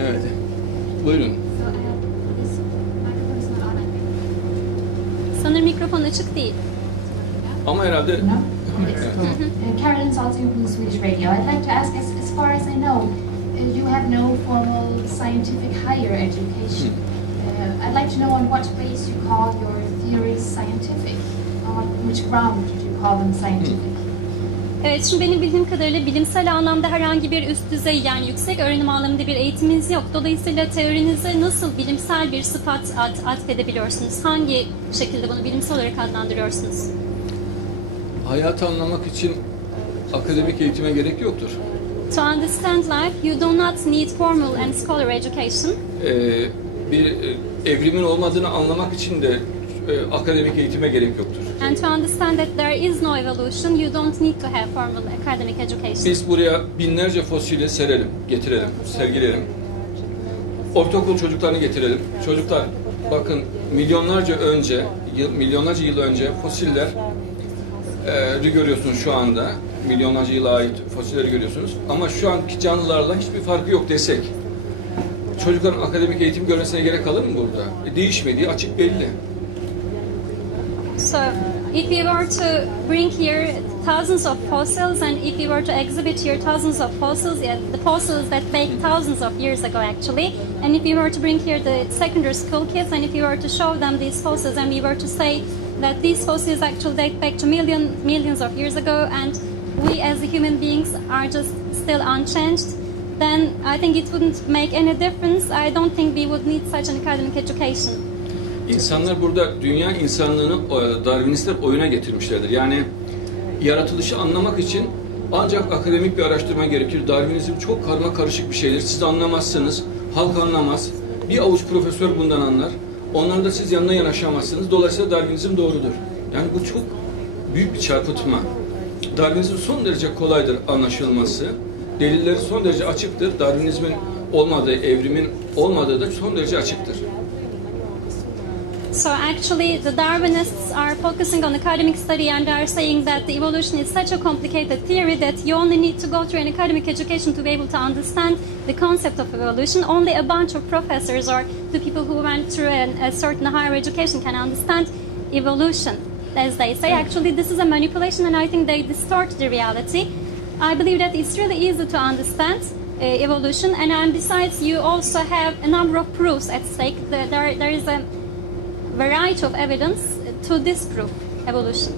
Evet. Buyurun. Sanırım mikrofon açık değil. Ama herhalde No? Uh, Carolyn Salting from Swedish Radio. I'd like to ask, as, as far as I know, uh, you have no formal scientific higher education. Uh, I'd like to know on what base you call your theories scientific. On which ground do you call them scientific? Evet, şimdi benim bildiğim kadarıyla bilimsel anlamda herhangi bir üst düzey yani yüksek öğrenim anlamında bir eğitiminiz yok. Dolayısıyla teorinize nasıl bilimsel bir sıfat at, atfedebiliyorsunuz? Hangi şekilde bunu bilimsel olarak adlandırıyorsunuz? hayatı anlamak için akademik eğitime gerek yoktur. To understand life, you do not need formal and scholar education. Ee, bir e, evrimin olmadığını anlamak için de e, akademik eğitime gerek yoktur. And to understand that there is no evolution, you don't need to have formal academic education. Biz buraya binlerce fosili serelim, getirelim, sergileyelim. Ortaokul çocuklarını getirelim. Çocuklar bakın milyonlarca önce, yıl, milyonlarca yıl önce fosiller e, görüyorsunuz şu anda. Milyonlarca yıla ait fosilleri görüyorsunuz. Ama şu anki canlılarla hiçbir farkı yok desek. Çocukların akademik eğitim görmesine gerek kalır mı burada? E, değişmediği açık belli. So, if we were to bring here thousands of fossils, and if we were to exhibit here thousands of fossils, yeah, the fossils that date thousands of years ago actually, and if we were to bring here the secondary school kids, and if we were to show them these fossils, and we were to say that these fossils actually date back to million, millions of years ago, and we as human beings are just still unchanged, then I think it wouldn't make any difference. I don't think we would need such an academic education. İnsanlar burada dünya insanlığını e, Darwinistler oyuna getirmişlerdir. Yani yaratılışı anlamak için ancak akademik bir araştırma gerekir. Darwinizm çok karma karışık bir şeydir. Siz anlamazsınız, halk anlamaz. Bir avuç profesör bundan anlar. Onlar da siz yanına yanaşamazsınız. Dolayısıyla Darwinizm doğrudur. Yani bu çok büyük bir çarpıtma. Darwinizm son derece kolaydır anlaşılması. Delilleri son derece açıktır. Darwinizmin olmadığı, evrimin olmadığı da son derece açıktır. So actually, the Darwinists are focusing on academic study and are saying that the evolution is such a complicated theory that you only need to go through an academic education to be able to understand the concept of evolution. Only a bunch of professors or the people who went through an, a certain higher education can understand evolution. As they say, actually, this is a manipulation and I think they distort the reality. I believe that it's really easy to understand uh, evolution and, and besides, you also have a number of proofs at stake. There, there is a variety of evidence to disprove evolution.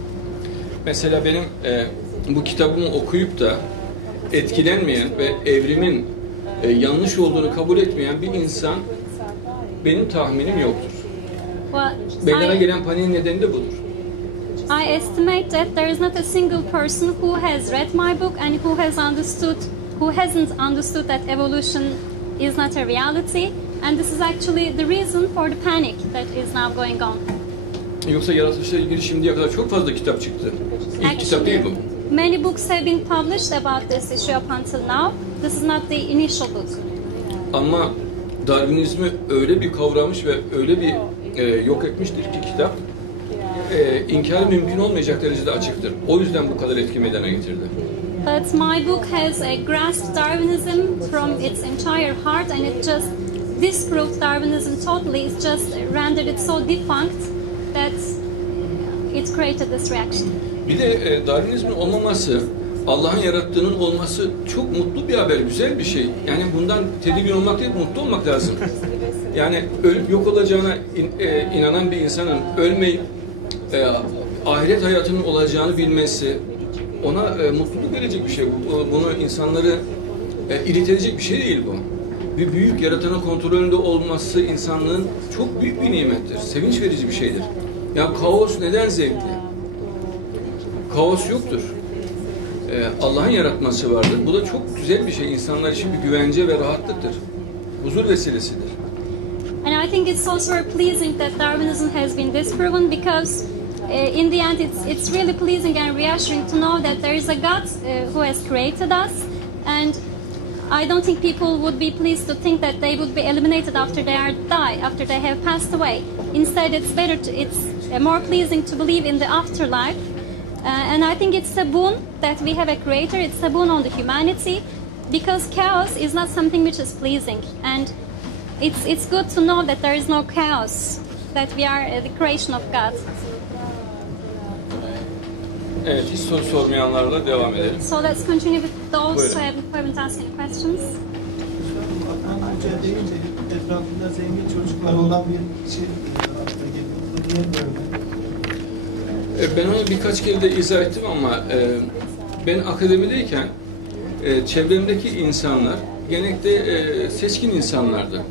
Mesela benim e, bu kitabımı okuyup da etkilenmeyen ve evrimin e, yanlış olduğunu kabul etmeyen bir insan benim tahminim yoktur. Well, Meydana gelen paniğin nedeni de budur. I estimate that there is not a single person who has read my book and who has understood, who hasn't understood that evolution is not a reality, and this is actually the reason for the panic that is now going on. Yoksa yaratılışla ilgili şimdiye kadar çok fazla kitap çıktı. İlk kitap değil bu. many books have been published about this issue up until now. This is not the initial book. Ama Darwinizmi öyle bir kavramış ve öyle bir e, yok etmiştir ki kitap e, inkarı mümkün olmayacak derecede açıktır. O yüzden bu kadar etki meydana getirdi. But my book has uh, grasped Darwinism from its entire heart, and it just disproved Darwinism totally. It just rendered it so defunct that it created this reaction. Bir de e, Darwinizmin olmaması, Allah'ın yarattığının olması çok mutlu bir haber, güzel bir şey. Yani bundan tedirgin olmak değil, mutlu olmak lazım. Yani ölüp yok olacağına in- e, inanan bir insanın ölmeyip e, ahiret hayatının olacağını bilmesi ona e, mutluluk verecek bir şey. Bu- Bunu insanları e, irit edecek bir şey değil bu. Bir büyük yaratanın kontrolünde olması insanlığın çok büyük bir nimettir. Sevinç verici bir şeydir. Ya kaos neden zevkli? Kaos yoktur. Ee, Allah'ın yaratması vardır. Bu da çok güzel bir şey. İnsanlar için bir güvence ve rahatlıktır. Huzur vesilesidir. And I think it's also pleasing that Darwinism has been disproven because, uh, in the end, it's it's really pleasing and reassuring to know that there is a God uh, who has created us, and I don't think people would be pleased to think that they would be eliminated after they are die, after they have passed away. Instead, it's better to, it's uh, more pleasing to believe in the afterlife. Uh, and I think it's a boon that we have a creator. It's a boon on the humanity. because chaos is not something which is pleasing, and it's it's good to know that there is no chaos, that we are uh, the creation of God. Evet, hiç soru sormayanlarla devam edelim. So let's continue with those Buyurun. who haven't, asked any questions. Deyince etrafında zengin çocuklar olan bir kişi akla geliyor. Niye böyle? Ben onu birkaç kere de izah ettim ama e, ben akademideyken e, çevremdeki insanlar genellikle e, seçkin insanlardı.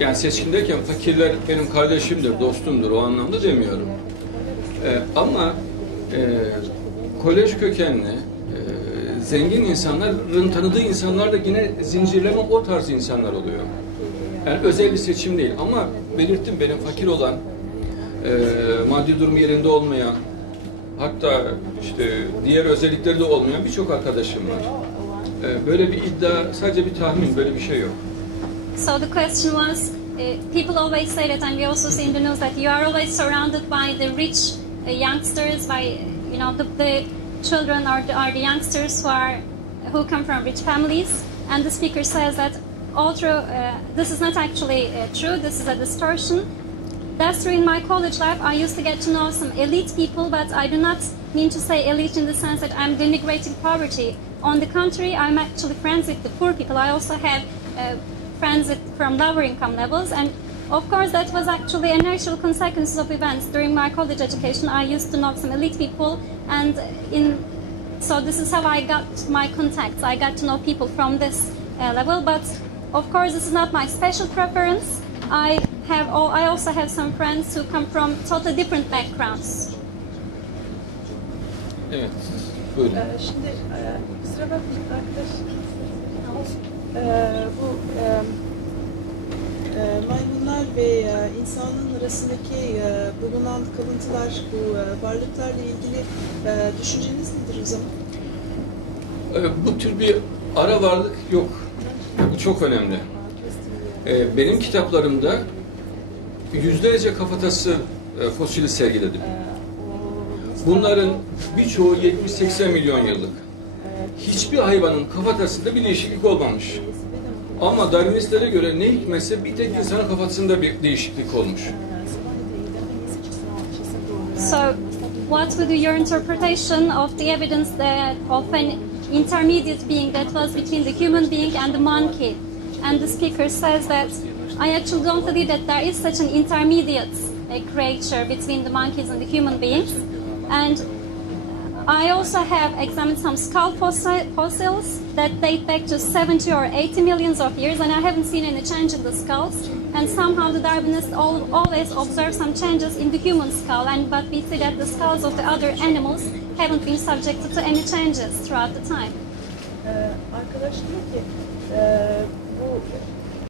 Yani seçkin derken fakirler benim kardeşimdir, dostumdur o anlamda demiyorum. Ama kolej kökenli, e, zengin insanların tanıdığı insanlar da yine zincirleme o tarz insanlar oluyor. Yani özel bir seçim değil ama belirttim benim fakir olan, e, maddi durumu yerinde olmayan, hatta işte diğer özellikleri de olmayan birçok arkadaşım var. E, böyle bir iddia, sadece bir tahmin, böyle bir şey yok. So the question was, uh, people always say that, and we also see in the news that you are always surrounded by the rich uh, youngsters, by you know the, the children are the, are the youngsters who are who come from rich families. And the speaker says that although uh, this is not actually uh, true, this is a distortion. That's true in my college life. I used to get to know some elite people, but I do not mean to say elite in the sense that I'm denigrating poverty. On the contrary, I'm actually friends with the poor people. I also have uh, friends from lower income levels, and of course, that was actually a natural consequence of events. During my college education, I used to know some elite people, and in so this is how I got my contacts. I got to know people from this uh, level, but of course, this is not my special preference. I have, al- I also have some friends who come from totally different backgrounds. Evet, buyurun. Ee, Şimdi e, kusura bakmayın arkadaş. İnsanlığın arasındaki e, bulunan kalıntılar, bu e, varlıklarla ilgili e, düşünceniz nedir o zaman? E, bu tür bir ara varlık yok. Bu çok önemli. E, benim kitaplarımda yüzlerce kafatası fosili sergiledim. Bunların birçoğu 70-80 milyon yıllık. Hiçbir hayvanın kafatasında bir değişiklik olmamış. Ama Darwinistlere göre ne hikmetse bir tek insanın kafasında bir değişiklik olmuş. So, what would be your interpretation of the evidence that of an intermediate being that was between the human being and the monkey? And the speaker says that I actually don't believe that there is such an intermediate uh, creature between the monkeys and the human beings. And I also have examined some skull fossils that date back to 70 or 80 millions of years, and I haven't seen any change in the skulls. And somehow the Darwinists always observe some changes in the human skull, and but we see that the skulls of the other animals haven't been subjected to any changes throughout the time. Arkadaş diyor ki bu